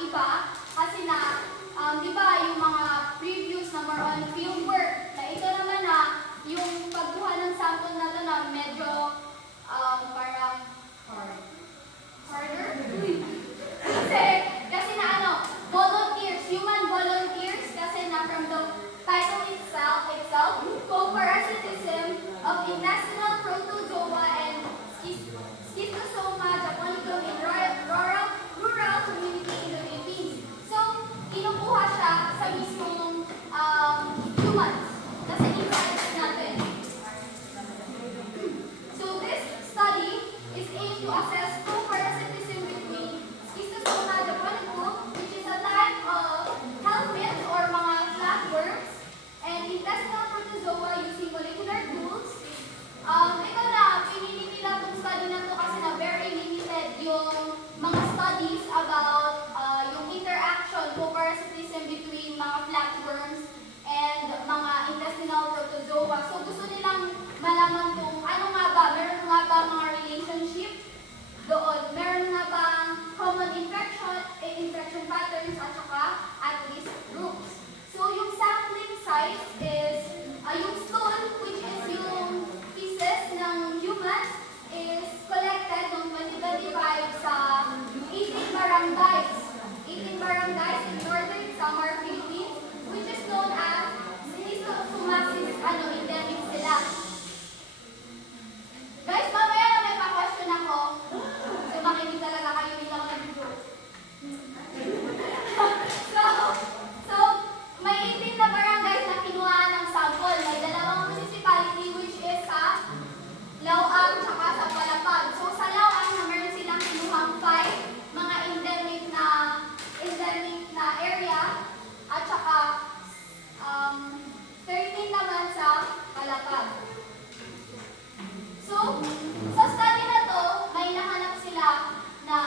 iba kasi na, di ba, yung mga previews na more on field work, na ito naman na yung pagkuha ng sample na to na medyo parang harder. Kasi na volunteers, human volunteers, kasi na from the title itself, Co-parasitism of intestinal protozoa and Schistosoma japonicum in rural community in the Philippines. So, kinukuha siya sa mismong humans, nasa inside natin. So, this study is aimed to assess co-parasitism between Schistosoma japonicum, which is a type of helminths or mga flatworms, and intestinal protozoa using molecular tools. Ito na, pinili nila itong study na ito kasi na very limited yung mga studies about yung interaction, co-parasitism between mga flatworms and mga intestinal protozoa. So gusto nilang malaman kung ano nga ba, meron nga ba mga relationship doon, meron nga ba common infection patterns at saka at least groups. So yung sampling size is yung stool, which is yung pieces ng humans, is collected noong 2025 sa 18 barangays. 18 barangays in northern Samar, Philippines, which is known as Schistosoma endemic sila. Guys, mamaya na may pa-question ako. So makinig talaga kayo bilang nag-video. So, may 18 na barangays na kinuhaan ng sample. May dalawang municipality which is sa Lauang at sa Palapag. So, sa Lauang na meron silang kinuhang 5 mga endemic na area at saka 13 naman sa Palapag. So, sa study na to, may nahanap sila na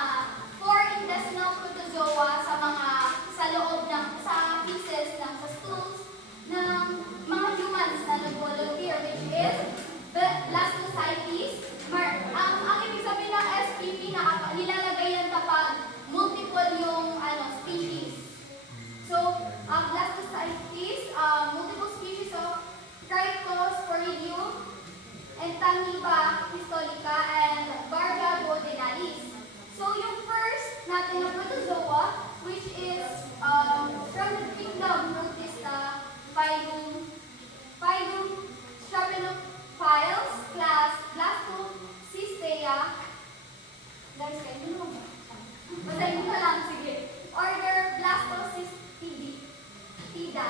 4 intestinal protozoa sa loob ng sa pieces ng sa stools ng mga humans na nag-volunteer, which is Blastocytes. Ang ibig sabihin ng SPP na nilalagay yan kapag multiple yung species. So, Blastocytes, multiple species of Trichosporidium, Entamoeba histolica, and Barba duodenalis. So, yung first natin na protozoa, which is from the kingdom Protista, Phylum Staphylophilus, class Blastocystea. Guys, kayo mo. Basahin mo na lang, sige. Order Blastocystida,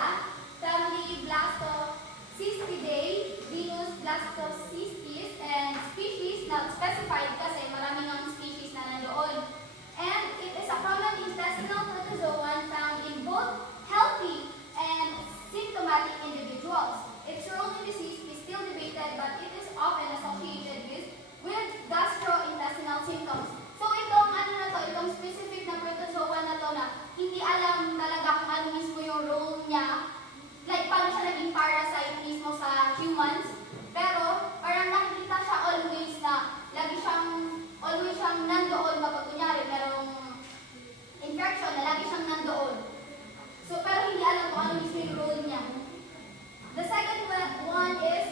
family Blastocystidae, genus Blastocystis, and species not specified kasi maraming ang species na nandoon. And it is a common intestinal protozoan found in both healthy and symptomatic individuals. Its role in disease is still debated, but it is often associated with gastrointestinal symptoms. So itong itong specific na protozoa na to na hindi alam talaga kung ano mismo yung role niya, like paano siya naging parasite mismo sa humans, pero parang nakikita siya always siyang nandoon kapag kunyari merong infection na lagi siyang nandoon. So pero hindi alam kung ano mismo yung role niya. The second one is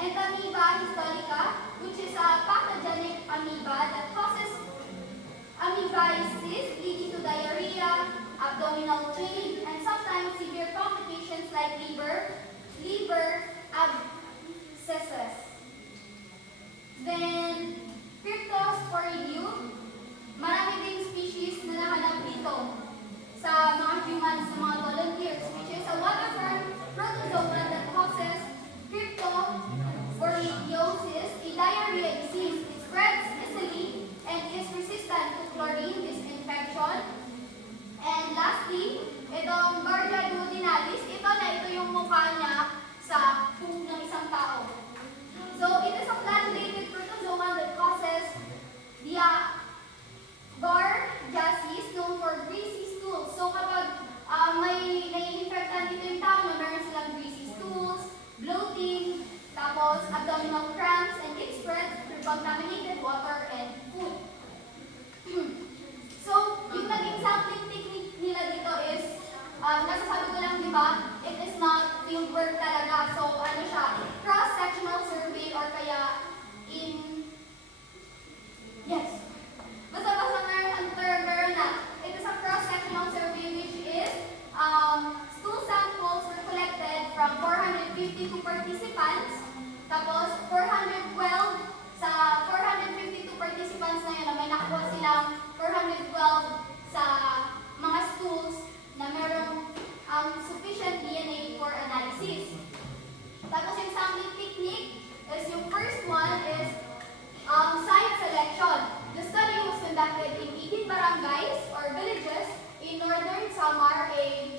Entamoeba histolica, which is a pathogenic amoeba that causes amoebiasis leading to diarrhea, abdominal pain, and sometimes severe complications like liver abscesses. Then, Cryptosporidium, marami ding species na nahanap dito sa mga humans, sa mga volunteers, which is a waterborne protozoa that causes cryptosporidiosis, a diarrhea disease. It spreads easily and is resistant to chlorine disinfection. And lastly, itong Barba duodenalis, ito yung mukha niya sa poop ng isang tao. So, it is a flat-related protozoa that causes diarrhea di ba, it is not field work talaga. So, ano siya, cross-sectional survey or kaya in, yes. Basta-basta meron ang term na. It is a cross-sectional survey which is, stool samples were collected from 452 participants. Tapos, 412 sa 452 participants na yun, may nakuha silang 412 sa mga stools na merong sufficient DNA for analysis. Tapos yung sampling technique is yung first one is site selection. The study was conducted in 18 barangays or villages in northern Samar, a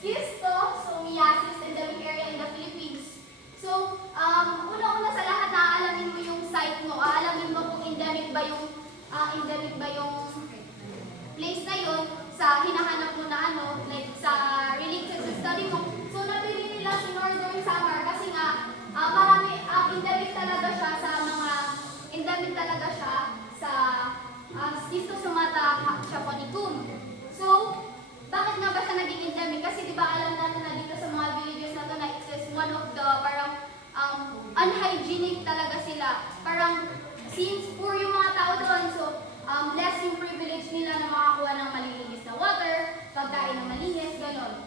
schistosomiasis endemic area in the Philippines. So, una-una sa lahat, aalamin mo yung site mo, aalamin mo kung endemic ba yung place na yun sa hinahanap mo na ano, like sa related sa study mo. So, napili nila si Northern Samar kasi nga, marami, endemic talaga siya sa Schistosomata japonicum. So, bakit nga ba siya naging endemic? Kasi di ba alam natin na dito sa mga villages na to na it is one of the parang unhygienic talaga sila. Parang since poor yung mga tao doon, so less yung privilege nila na makakuha ng malilinis na water, pagkain ng malinis, gano'n.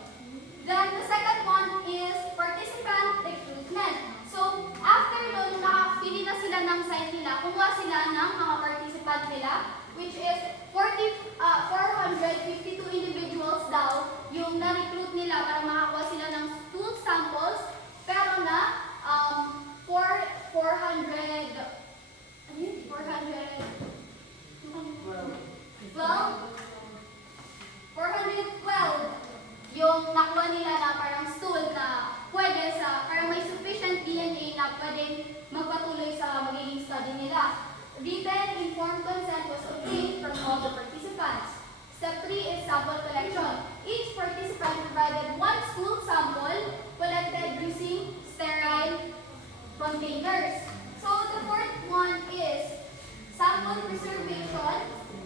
Then the second one is participant recruitment. So after doon, nakapili na sila ng site nila, kumuha sila ng mga participant nila, which is 452 individuals daw yung na-recruit nila para makakuha sila ng stool samples, pero na 412 yung nakuha nila na parang stool na pwede sa, parang may sufficient DNA na pwedeng magpatuloy sa magiging study nila. Written informed consent was obtained from all the participants. Step 3 is sample collection. Each participant provided one stool sample collected using sterile containers. So the fourth one is sample preservation,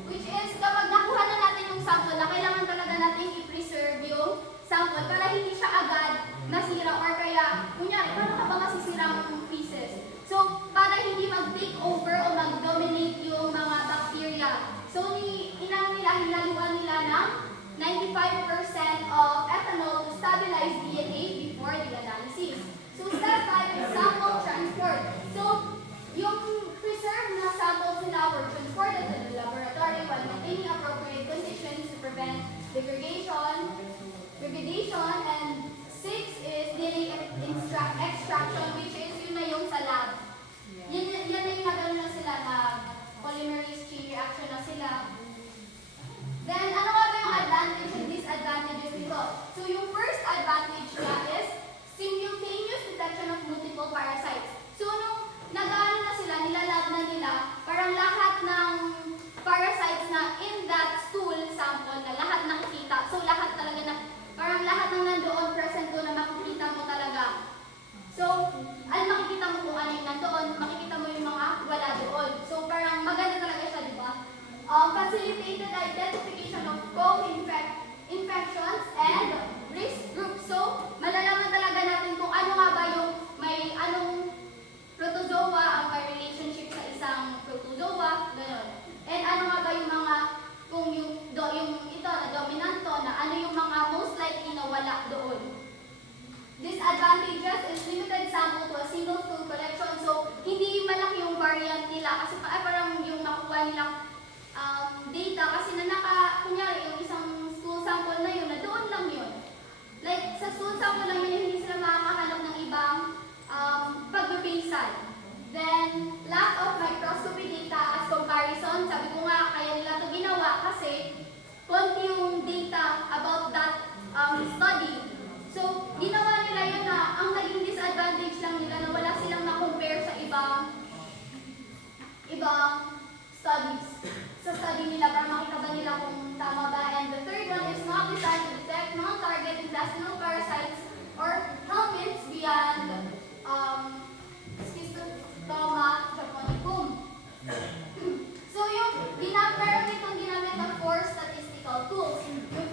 which is kapag nakuha na natin yung sample, na kailangan talaga natin i-preserve yung sample para hindi siya agad nasira or kaya, kunyari, paano ka ba masisirang pieces? So, para hindi mag-take over o mag-dominate yung mga bacteria. So, hinaluan nila ng 95% of ethanol to stabilize DNA before the analysis. So, step 5 is sample transport. So, yung preserved na samples nila were transported to the laboratory while maintaining appropriate conditions to prevent degradation, and 6 is DNA extraction, which is yun na yung sa lab. Yan na yung nagano na sila, na polymerase chain reaction na sila. Then, ano nga ba yung advantage and disadvantages nito? So, yung first advantage niya is simultaneous detection of multiple parasites. So, nung nag-ano na sila, nilalab na nila, parang lahat ng parasites na in that stool sample na lahat nakikita. So, lahat talaga na, parang lahat ng nandoon, present doon na makikita mo talaga. So, makikita mo kung ano yung nandoon, makikita mo yung mga wala doon. So, parang maganda talaga siya, di ba? Facilitated identification of co-infections and risk groups. So, malalaman talaga natin kung ano nga ba yung may anong protozoa ang may relationship sa isang protozoa, gano'n. And ano nga ba yung mga, kung yung ito na dominanto, na ano yung mga most likely na wala doon. Disadvantages is limited sample to a single stool collection. So, hindi malaki yung variant nila kasi parang yung nakuha nilang data kasi kunyari yung isang stool sample na yun, na doon lang yun. Like, sa stool sample lang yun, hindi sila makakahanap ng ibang pag-repinsal. Then, lack of microscopy data as comparison. Sabi ko nga, kaya nila ito ginawa kasi konti yung data about that study. So, ginawa nila yun na ang naging disadvantage lang nila na wala silang na-compare sa ibang studies. Sa study nila para makita ba nila kung tama ba. And the third one is not designed to detect non-target intestinal parasites or helminths beyond Schistosoma japonicum. So yung meron ditong ginamit na 4 statistical tools. Yung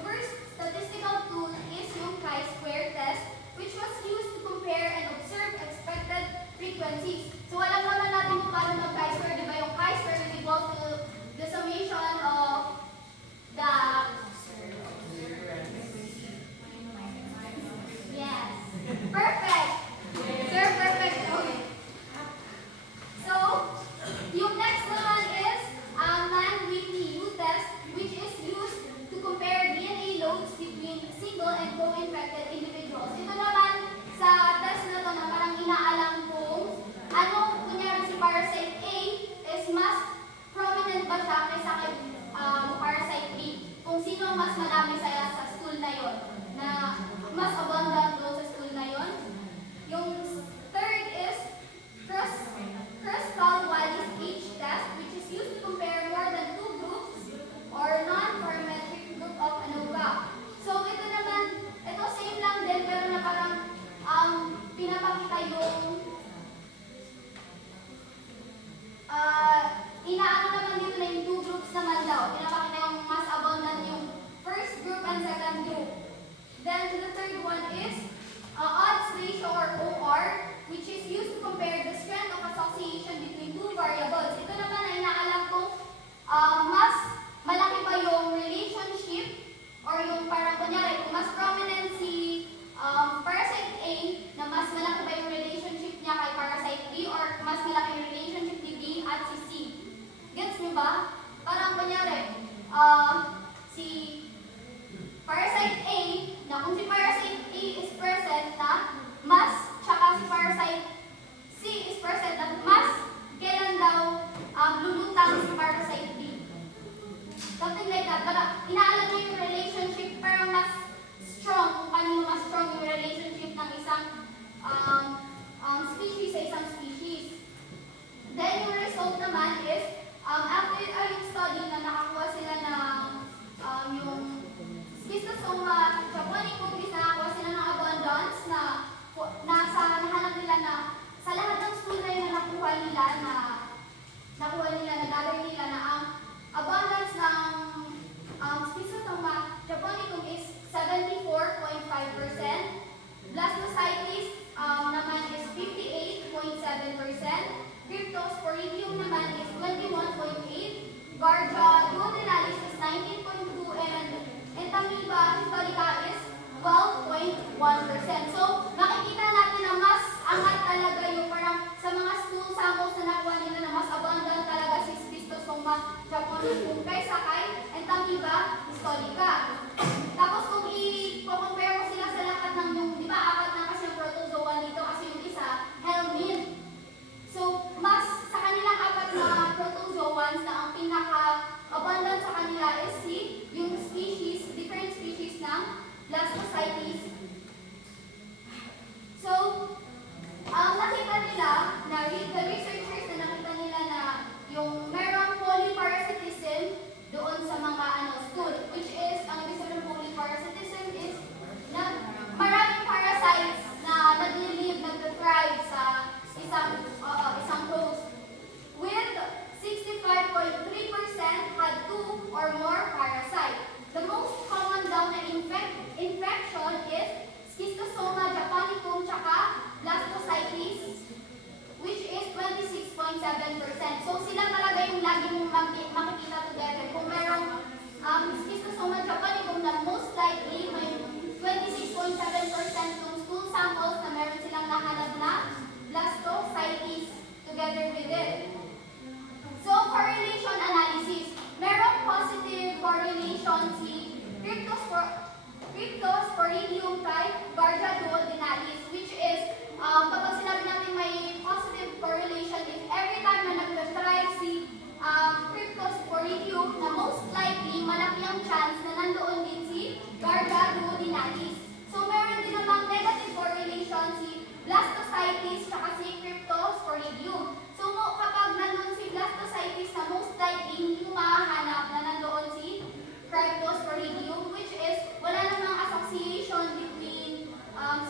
Something like that. Para inaalam mo yung relationship, pero mas strong, kung paano mas strong yung relationship ng isang species sa isang species. Then yung result naman is, after yung study na nakakuha sila ng yung Schistosoma japonicum is nakakuha sila ng abundance na nahanap nila na sa lahat ng stool na yun na nakuha nila, na-gather nila na ang abundance ng Schistosoma japonicum is 74.5%. Blastocytes naman is 58.7%. Cryptosporidium naman is 21.8%. Gargia duodenalis is 19.2%. And Entamoeba historica is 12.1%. So, makikita natin na mas angat talaga yung parang sa mga stool samples na nakuha nila na mas abundant talaga si Schistosoma japonicum kaysa kay Entamoeba historica. Tapos kung i-compare mo sila sa lahat ng yung, di ba, apat na kasi yung protozoa dito kasi yung isa, helminth. So, mas sa kanilang apat na protozoans na ang pinaka-abundant sa kanila is yung species, different species ng Blastocytes. So, nakita nila na the researchers na nakita nila na yung merong polyparasitism doon sa mga stool, which is, ang ibig sabihin ng polyparasitism is na maraming parasites na nag-live, nag-thrive sa isang host. With 65.3% had 2 or more parasites. The most common daw na infection is Schistosoma japonicum tsaka Blastocytes, which is 26.7%. So sila talaga yung lagi mong makikita together. Kung merong Schistosoma japonicum na most likely may 26.7% ng stool samples na meron silang nahanap na Blastocytes together with it. So correlation analysis. Merong positive correlation si Cryptosporidium kay Gargia duodenalis, which is kapag sinabi natin may positive correlation is every time na nag-thrive si Cryptosporidium na most likely malaki ang chance na nandoon din si Gargia duodenalis. So meron din namang negative correlation si Blastocytes at si Cryptosporidium. So kapag nandoon si Blastocytes na most likely hindi mo mahahanap na nandoon si Cryptosporidium, which is wala namang association between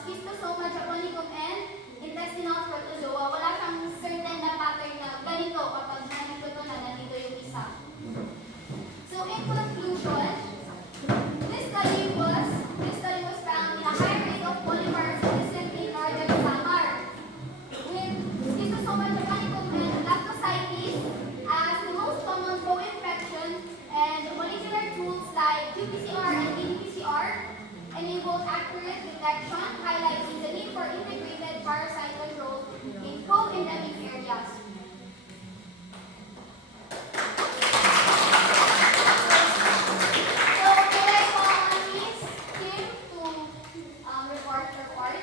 Schistosoma japonicum and intestinal protozoa. Wala siyang certain na pattern na ganito kapag nandito to na nandito yung isa. So in conclusion, this study was found in a high rate of polyparasitism in northern Samar, with Schistosoma japonicum and Blastocytes as the most common co-infection, and molecular tools like qPCR and ddPCR enabled accurate detection, highlighting the need for integrated parasite control in co-endemic areas. So, can I call on Miss Kim to report her part?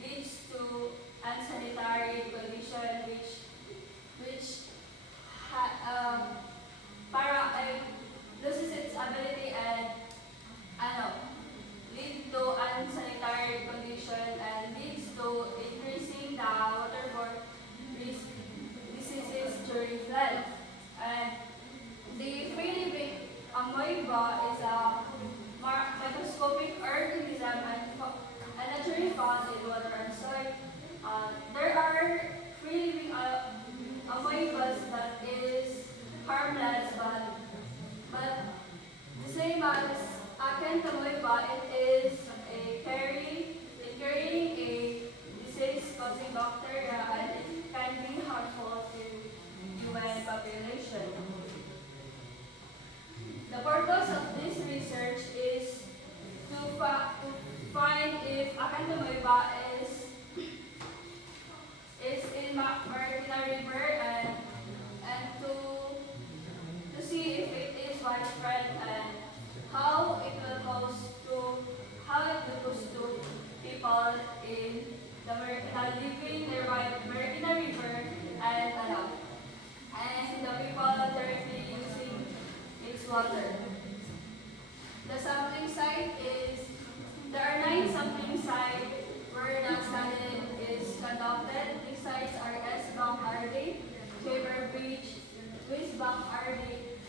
Leads to population and leads to increasing the waterborne risk diseases during flood. And the free-living amoeba is a microscopic organism and naturally found in water and soil. There are free-living amoebas that is harmless, but the same as acanthamoeba, it is carrying a disease-causing bacteria and it can be harmful to human population. The purpose of this research is to find if acanthamoeba is in Marikina River and to see if it is widespread and how it will cause to people in the living nearby Marikina River and the people directly using its water. The sampling site is there are 9 sampling sites where the study is conducted. These sites are S Bank RD, Chamber Beach, Swiss Bank RD,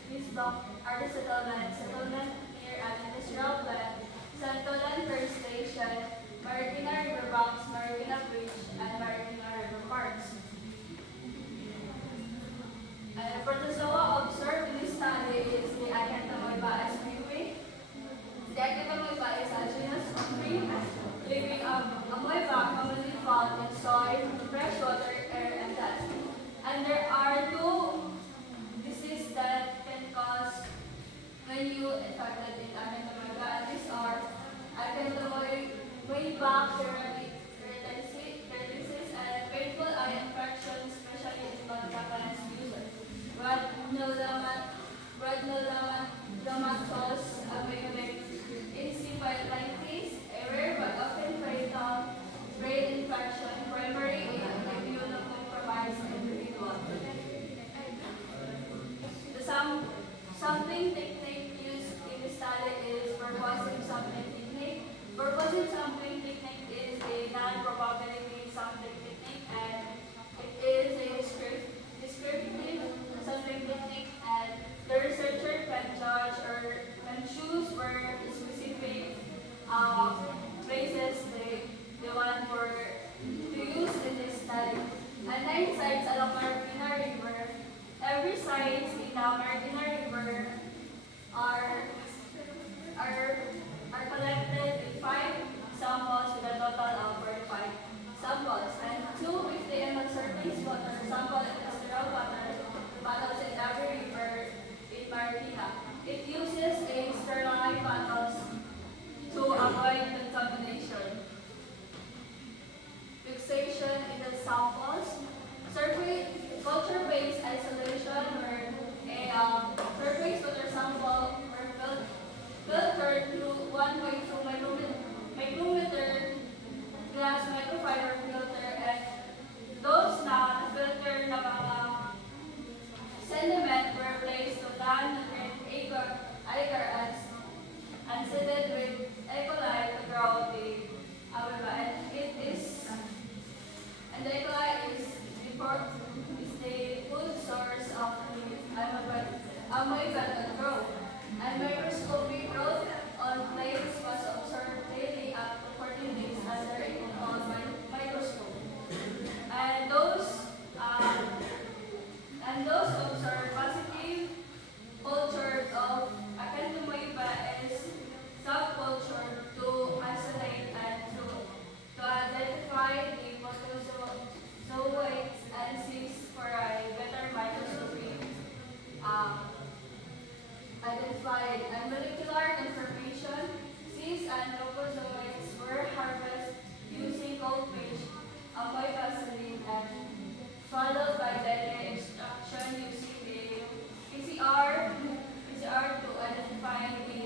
Swiss Bank RD settlement near an industrial plant, Santolan First Station, Marikina River Banks, Marikina Beach, and Marikina River Parks. The protozoa observed in this study is the Acanthamoeba sp. The Acanthamoeba is a genus of free-living amoeba commonly found in soil, freshwater, air, and dust. And there are 2 diseases that can cause when you infected in Acanthamoeba, and these are Acanthamoeba keratosis and painful eye infection, especially in non-Japanese users. Rhabdomatosis amoebic encephalitis, a rare but often fatal brain infection, primary in immunocompromised individual. The sampling technique used in the study is purposive sampling technique. Purposive sampling technique is a non-probability sampling technique, and it is a descriptive sampling technique, and the researcher can judge or can choose where specific places they want to use in this study. And 9 sites along Marikina River. Every site in the Marikina River are collected with 5 samples with a total of 45 samples, and 2 with the surface water sample and industrial water bottles in every river in Marikina. It uses a sterilized bottles to avoid contamination. Fixation in the samples. Surface culture-based isolation where a surface water sample were filtered through 1.2 micrometer glass microfiber filter, and those na filter na mga sediment were placed to non-nutrient agar and seeded with E. coli to grow the amoeba. And the E. coli is the food source of the amoeba that grow. And microscopic growth on plates was observed daily at 14 days under a controlled microscope. And those observed positive culture of Acanthamoeba is subcultured to isolate and to identify the protozoates and seize for a better microscopy identified. And molecular confirmation, seize and protozoates were harvested using cold fish, amoeba saline, and followed by DNA extraction using the PCR to identify the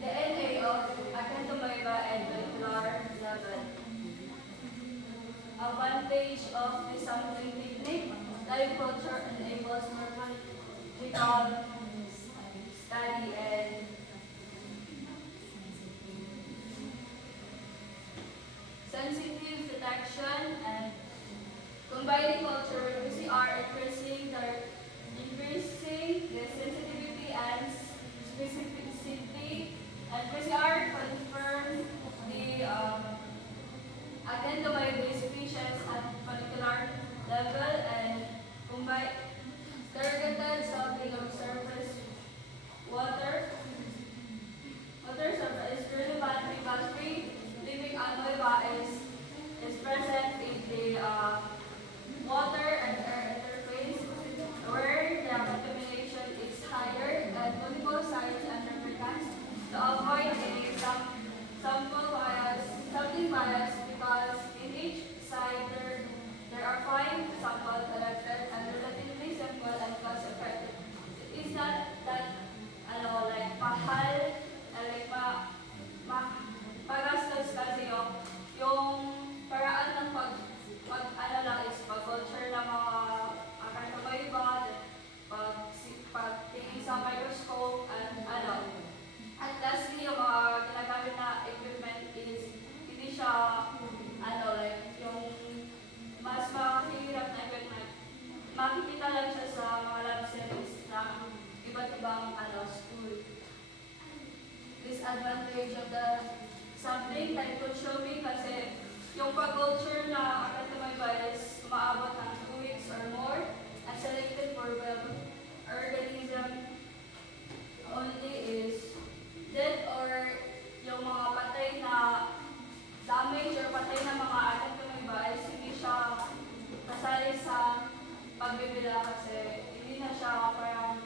DNA of Acanthamoeba and molecular level. Advantage of the sampling technique: live culture enables morphological study and sensitive detection, and combining culture with PCR, increasing the sensitivity and specificity, and PCR confirm the identify the species at particular level and combine targeted sampling of surface water. Water surface is relevant because free living amoeba is present in the water and air interface where the contamination is higher and multiple sites and lubricants to avoid a sampling bias because in each site there are 5 samples collected and relatively simple and cost effective. It is not that like mahal, like magastos kasi yung paraan ng pag lang is pag-culture ng mga akantamayba, pagtingin sa microscope, and At lastly, yung mga ginagamit na equipment is hindi siya, like, yung mas mahirap na equipment. Makikita lang siya sa mga lab settings na iba't ibang school. Disadvantage of the sampling type could show me kasi yung pag-culture na akantamayba is umaabot ng 2 weeks or more and selected for organism only is dead or yung mga patay na damage or patay na mga akantamayba is hindi siya kasali sa pagbibila kasi hindi na siya parang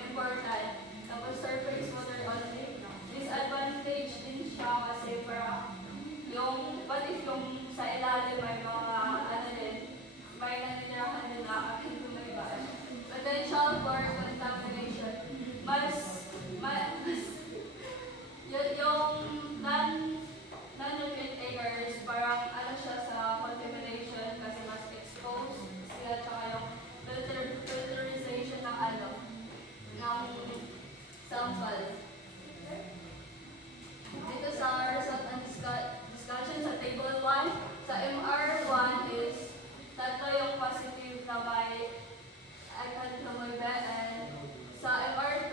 important. Tapos surface water only. Disadvantage din siya kasi parang yung, what if yung sa ilalim may mga may nanirahan din na akantamayba. Potential for contamination. Yung non-nutrient acres, parang siya sa contamination kasi mas exposed sila tsaka yung filterization ng ng sample. Dito sa result and discussion sa table 1, sa MR1 is tatlo yung positive na may akantamayba and sa MR2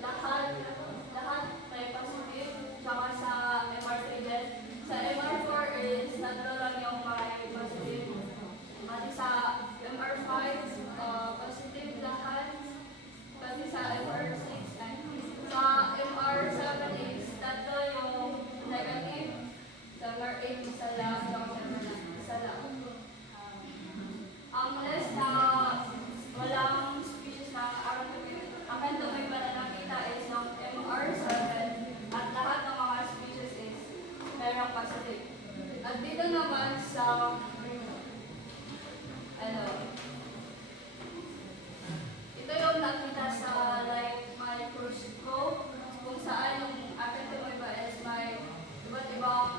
lahat may positive tsaka sa MR3 din. Sa MR4 is tatlo lang yung may positive. Pati sa MR5 positive lahat. Pati sa MR6 and sa MR7 is tatlo yung negative. Sa MR8 isa lang, sa MR9 isa lang. Ang list na walang species na akantamayba na nakita is yung MR7 at lahat ng mga species is merong positive. At dito naman sa ito yung nakita sa like microscope kung saan yung akantamayba is may iba't ibang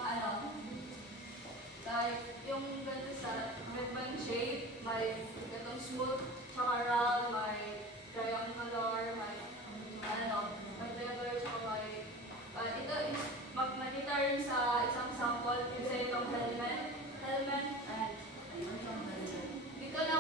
like yung ganito sa ribbon shape, may ganitong smooth, tsaka round, may triangular, may triangular, tsaka may ito is makita rin sa isang sample kasi itong helmet and dito na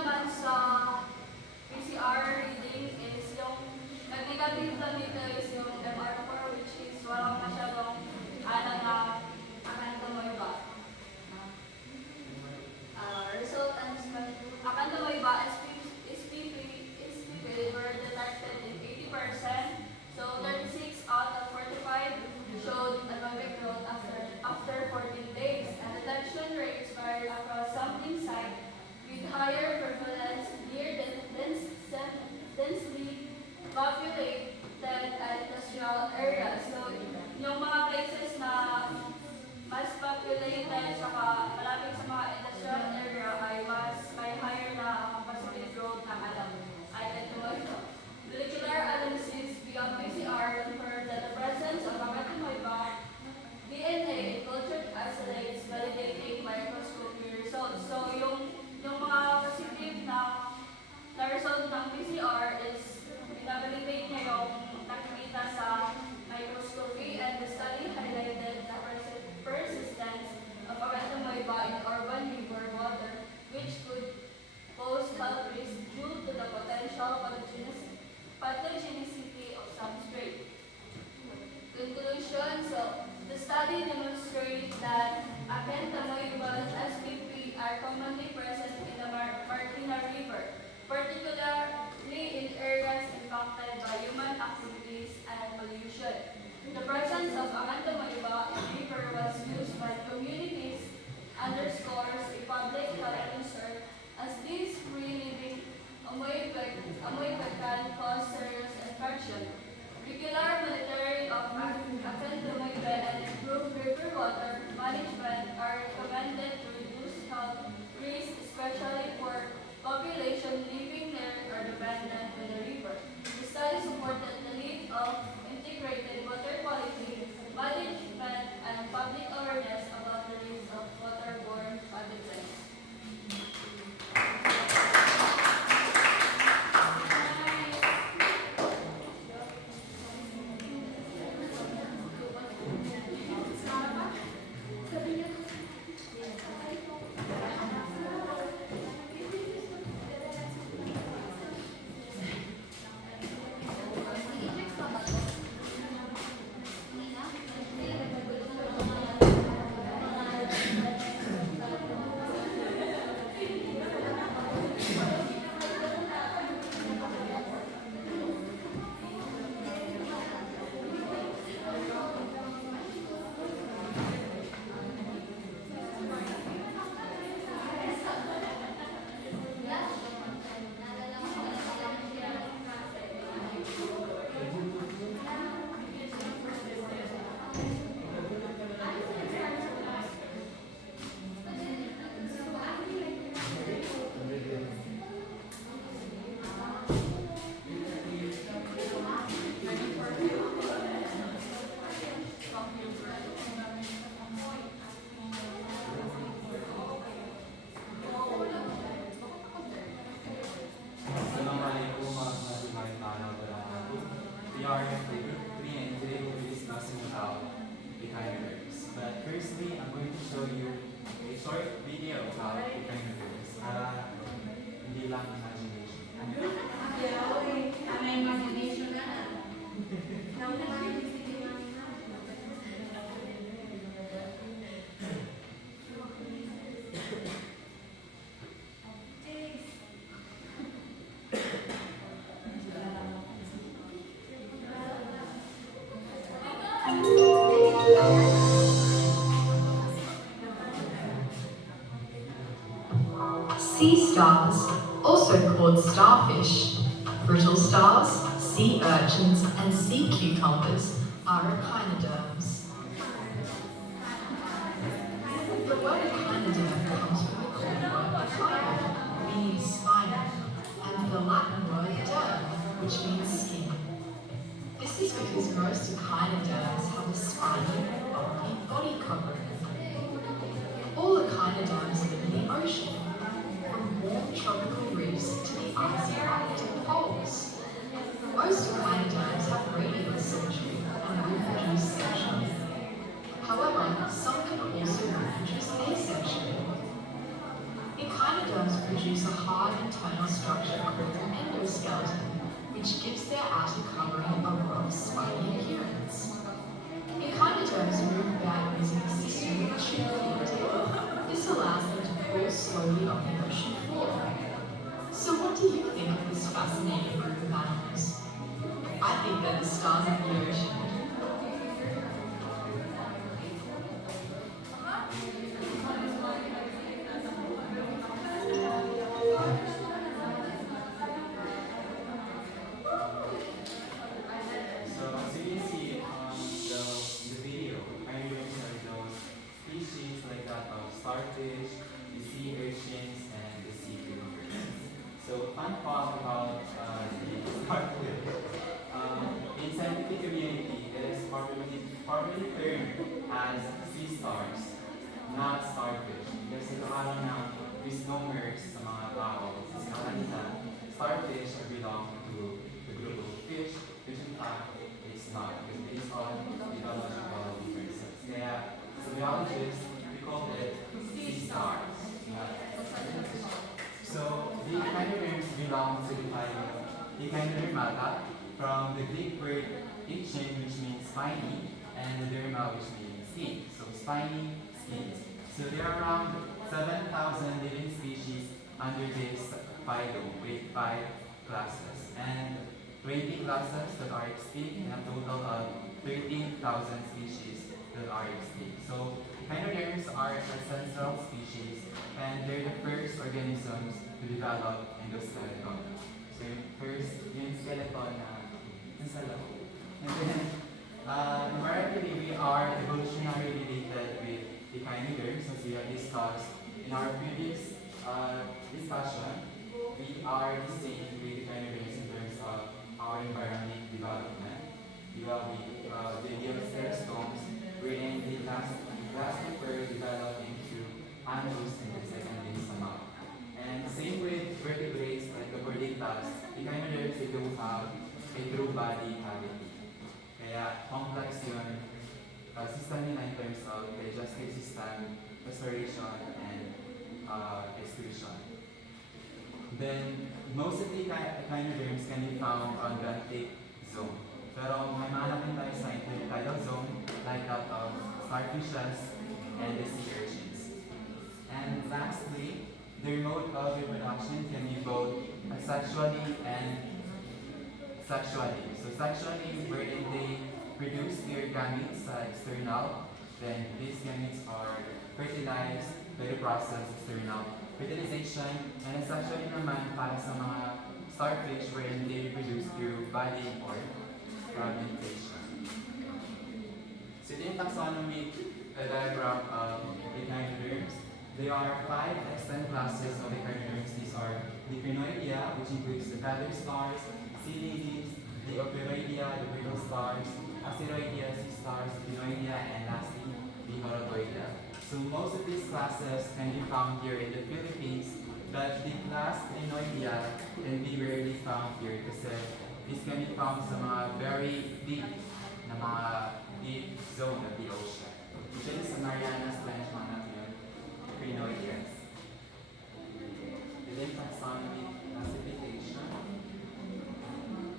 The presence of Amandamayba river was used by communities underscores a public health concern as these free-living amoeba can cause serious infection. Regular monitoring of Amandamayba and improved river water management are recommended to reduce health risks, especially for population living near or dependent on the river. The study supported the need of integrated water quality management and public awareness about the risks of waterborne pathogens. Assalamualaikum warahmatullahi wabarakatuh. We are in the group 3 and today we'll be discussing about echinoderms. But firstly, I'm going to show you a short video about echinoderms para hindi lang imagination. Sea stars, also called starfish, brittle stars, sea urchins, and sea cucumbers are echinoderms. The word echinoderm comes from the Greek word echino, meaning spinal, and the Latin word derm, which means skin. This is because most echinoderms have a spiny, bulky body covering. All echinoderms live in the ocean, from warm tropical reefs to the icy Arctic poles. Most echinoderms have radial symmetry and reproduce sexually. However, some can also reproduce asexually. Echinoderms produce a hard internal structure called an endoskeleton, which gives their outer covering a rough, spiny appearance. Echinoderms move about using a system of tube feeding. This allows them to crawl slowly on the ocean floor. So what do you think of this fascinating group of animals? I think they're the stars of the ocean. So as you can see on the video, echinoderms are those species like that of starfish, the sea urchins, and the sea cucumbers. So fun fact about the starfish. In scientific community, it is popularly termed as sea stars, not starfish. Kasi nakaroon ng misnomers sa mga tao. Sa kanila, starfish are belong to the group of fish, which in fact it's not, because based on biological differences. Kaya, as a biologist, we call it sea stars. So, the echinoderms belong to the family Echinodermata, from the Greek word ichn, which means spiny, and derma, which means skin. So spiny, skin. So there are around 7,000 living species under this phylum with 5 classes and 20 classes that are extinct and a total of 13,000 species that are extinct. So echinoderms are ancestral species, and they're the first organisms to develop endoskeleton. So yung first, yung skeleton na nasa loob. And then, numerically, we are evolutionarily related with echinoderms, as we have discussed in our previous discussion. We are distinct with echinoderms in terms of our environment development. We have the Diosterostomes, wherein the last pair developed into animals and the second is amount. And same with vertebrates like the chordatas, echinoderms, they do have a true body cavity. Kaya complex yun, system nila in terms of digestive system, respiration, and excretion. Then, most of the echinoderms can be found on the Arctic zone. Pero may mahanapin tayo sa intertidal zone like that of starfishes and the sea urchins. And lastly, their mode of reproduction can be both asexually and sexually. So sexually, wherein they produce their gametes external, then these gametes are fertilized by the process external fertilization, and sexually naman para sa mga starfish wherein they reproduce through budding or fragmentation. So ito yung taxonomic diagram of echinoderms. There are 5 extant classes of echinoderms. These are the Crinoidea, which includes the feather stars, sea lilies, the Operoidea, the brittle stars, Asteroidea, sea stars, Crinoidea, and lastly, the Horotoidea. So most of these classes can be found here in the Philippines, but the class Crinoidea can be rarely found here kasi this can be found sa mga very deep na mga deep zone of the ocean. Usually sa Marianas Trench mga natin Crinoideas. And then taxonomic classification.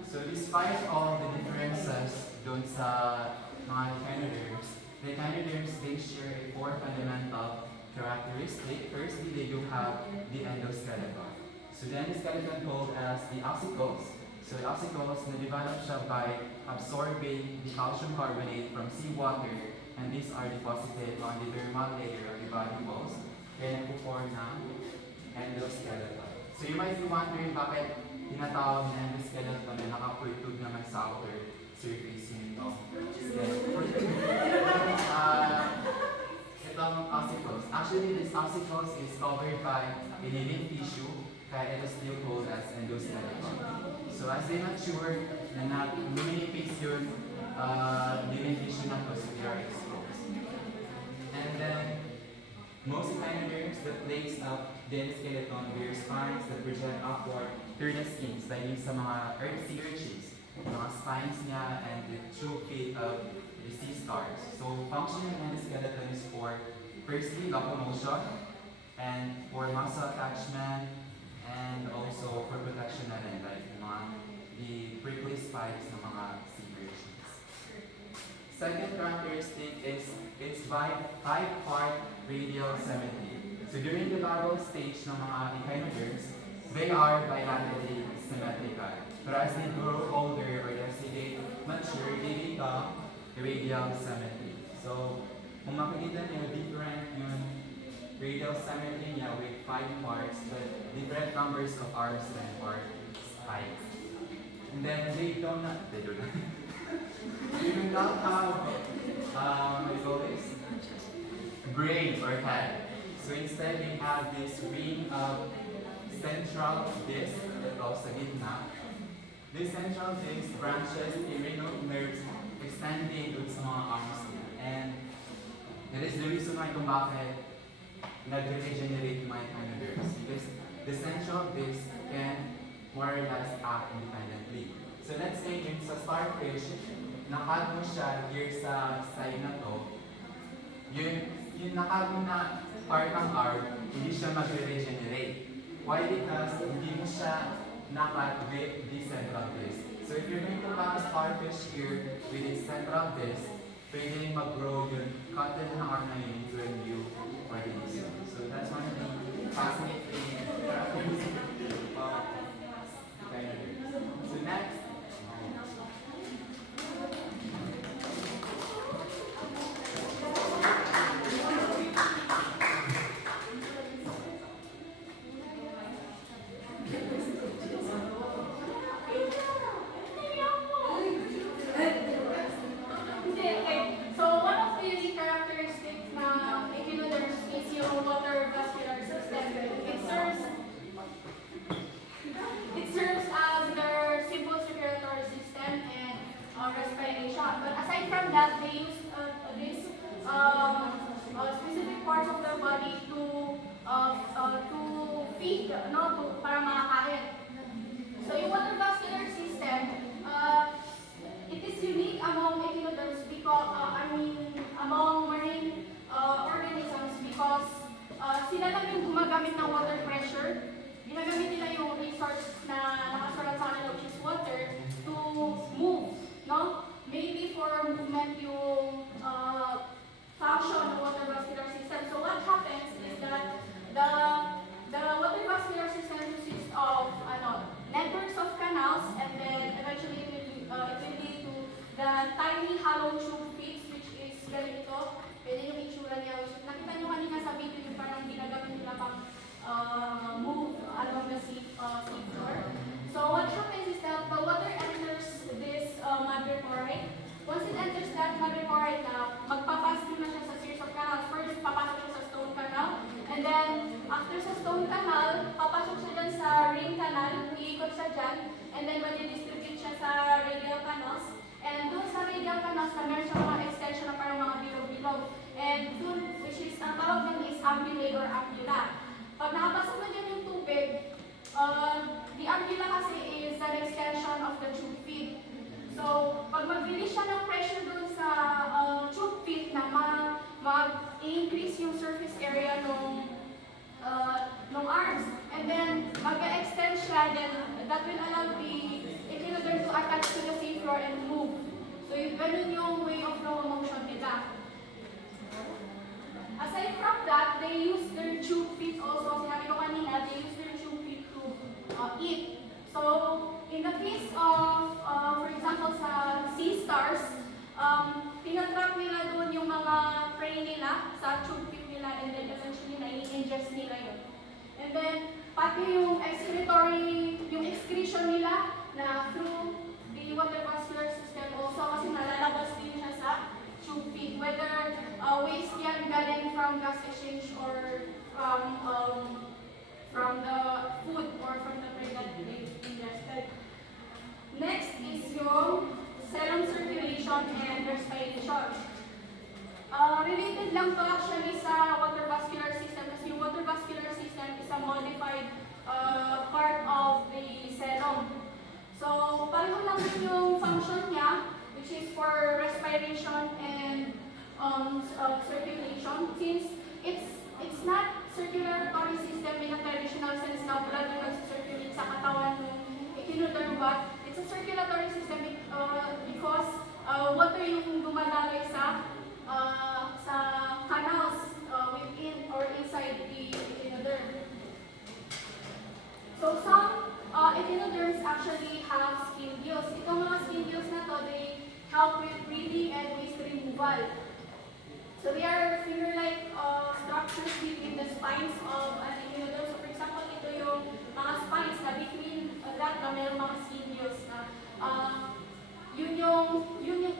So despite all the differences dun sa mga echinoderms, the echinoderms, they share a 4 fundamental characteristics. Firstly, they do have the endoskeleton. So the endoskeleton called as the oxycles. So the oxycles, na-develop siya by absorbing the calcium carbonate from seawater, and these are deposited on the dermal layer of the body walls, kaya nagpo-form ng endoskeleton. So you might be wondering bakit tinatawag na endoskeleton na nakapurtug naman sa outer surface yun ito. Itong ossicles. Actually, this ossicles is covered by a living tissue, kaya it is still called as endoskeleton. So as they mature, na lumilipis yun, living tissue na to, so they are exposed. And then, most echinoderms that place up the skeleton bear spines that project upward through the skins, like yung sa mga sea urchins, mga spines niya and the true feet of the sea stars. So function of the skeleton is for, firstly, locomotion, and for muscle attachment, and also for protection na rin, like the prickly spikes ng mga sea urchins. Second characteristic is its 5-part radial symmetry. So during the larval stage ng mga echinoderms, they are bilaterally symmetrical. But as they grow older or as they mature, they become radial symmetry. So kung makikita niyo, different yung radial symmetry niya with 5 parts, but different numbers of arms and or spikes. And then they do not have what do you call this? Brain or head. So instead they have this ring of central disc that goes sa gitna. This central disc branches a ring of nerves extending to sa mga arms niya. And that is the reason why kung bakit nag-regenerate yung mga echinoderms, because the central disc can more or less act independently. So let's say yung sa starfish, nakag mo siya here sa side na to, yung nakag mo na part ng arm, hindi siya mag-regenerate. Why? Because hindi mo siya nakag with the central disc. So if you're going to have a starfish here with its central disc, pwede mag-grow yung content ng arm na yun into a new organism. So that's one of the fascinating characteristics of echinoderms. So next, para makakain. So yung water vascular system, it is unique among echinoderms because, among marine organisms because sila lang yung gumagamit ng water pressure. Ginagamit nila yung resource na nakasulat sa kanila, which is water, to move, no? Maybe for movement yung function ng water vascular system. So what happens is that the water vascular system consists of networks of canals, and then eventually it will lead to the tiny hollow tube pits, which is ganito. Pwede yung itsura niya. Nakita nyo kanina sa video yung parang ginagamit nila pang move along the sea floor. So what happens is that the water enters this madreporite. Once it enters that madreporite na, magpapass na siya sa series of canals. First, papasok siya sa stone canal. And then, after sa stone canal, papasok siya dyan sa ring canal. Iikot siya dyan. And then, madidistribute siya sa radial canals. And doon sa radial canals na meron siya mga extension na parang mga bilog-bilog. And doon, which is, ang tawag dun is ambulate or ambula. Pag nakapasok na dyan yung tubig, the ambula kasi is an extension of the tube feed. So, pag mag-release siya ng pressure doon sa tube feed na mag-increase yung surface area nung arms, and then mag-extend siya, then that will allow the echinoderm to attach to the seafloor and move. So, ganun yung way of locomotion nila. Aside from that, they use their tube feet also. Sinabi ko kanina, they use their tube feet to eat. So, in the case of, for example, sa sea stars, tinatrap nila doon yung mga prey nila sa tube feet nila, and then eventually na-ingest nila yun. And then, pati yung excretion nila na through the water vascular system also, kasi nalalabas din siya sa tube feed, whether waste yan galing from gas exchange or from the food or from the prey that they ingested. Next is yung serum circulation and respiration. Related lang to actually sa water vascular system kasi yung water vascular system is a modified part of the serum. So, pareho lang din yung function niya, which is for respiration and circulation, since it's not circulatory system in a traditional sense na blood na nag-circulate sa katawan ng echinoderm, but it's a circulatory system because water yung dumadaloy sa canals within or inside the echinoderm. So some echinoderms actually have skin gills. Itong mga skin gills na to, they help with breathing and waste removal. So they are finger-like structures between the spines of an echinoderm. So for example, ito yung mga spines na between that na mayroong mga skin gills na yun yung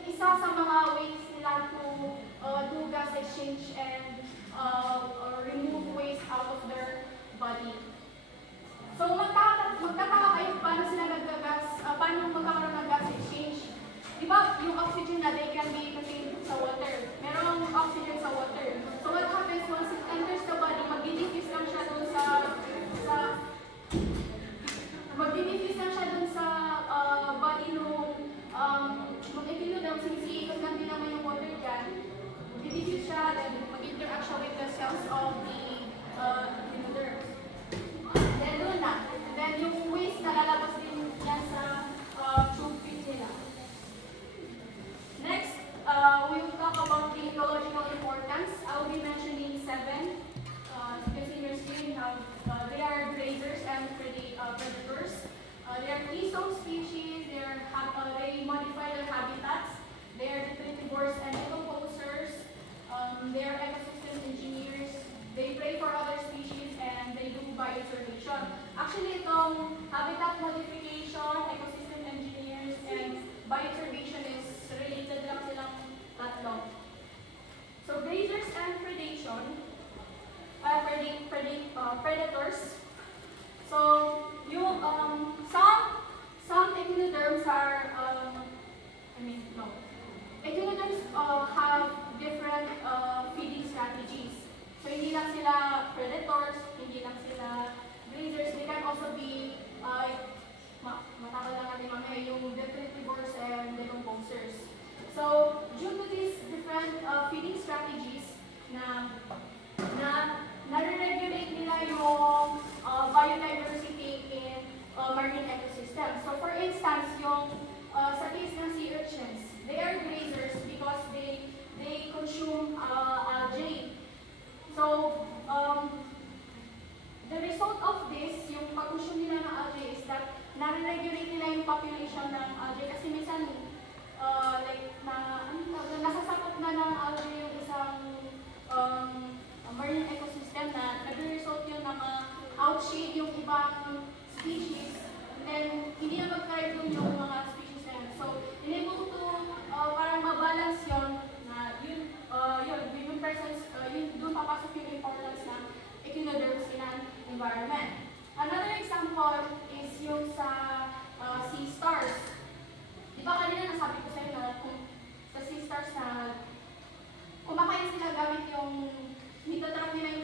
isa sa mga ways nila to do gas exchange and remove waste out of their body. So magtataka kayo paano sila paano magkakaroon ng gas exchange. Diba, yung oxygen na they can be contained sa water. Merong oxygen sa water. So what happens once it enters the body, mag-diffuse lang siya dun sa body nung echinoderm, since iikot lang din naman yung water dyan, mag-diffuse siya, then mag-interact siya with the cells of the echinoderm. Then doon na. Then yung waste na lalabas din yan sa tube feed nila. Next, we will talk about the ecological importance. I will be mentioning 7. As you can see in your screen, we have, they are grazers and predators. They are keystone species. They modify their habitats. They are detritivores and decomposers. They are ecosystem engineers. They prey for other species and they do bioconservation. Actually, itong habitat modification, ecosystem engineers, and bioconservation is related lang silang tatlo. So grazers and predators. So yung some echinoderms are echinoderms have different feeding strategies. So hindi lang sila predators, hindi lang sila grazers, matakal lang natin mamaya yung detritivores and decomposers. So, due to these different feeding strategies na nare-regulate nila yung biodiversity in marine ecosystem. So, for instance, yung sa case ng sea urchins, they are grazers because they consume algae. So, the result of this, yung pag-consume nila ng algae is that nare-regulate nila yung population ng algae kasi minsan nasasakop na ng algae yung isang marine ecosystem na nag-result yun na ma-outshade yung ibang species and then hindi na mag-thrive yung mga species na yun. So, enable to parang mabalance yun na yung presence, doon papasok yung importance ng echinoderms in an environment. Another example is yung sa sea stars. Di ba kanina nasabi ko sa inyo na kung sa sea stars na kumakain sila gamit yung nitatrap nila yung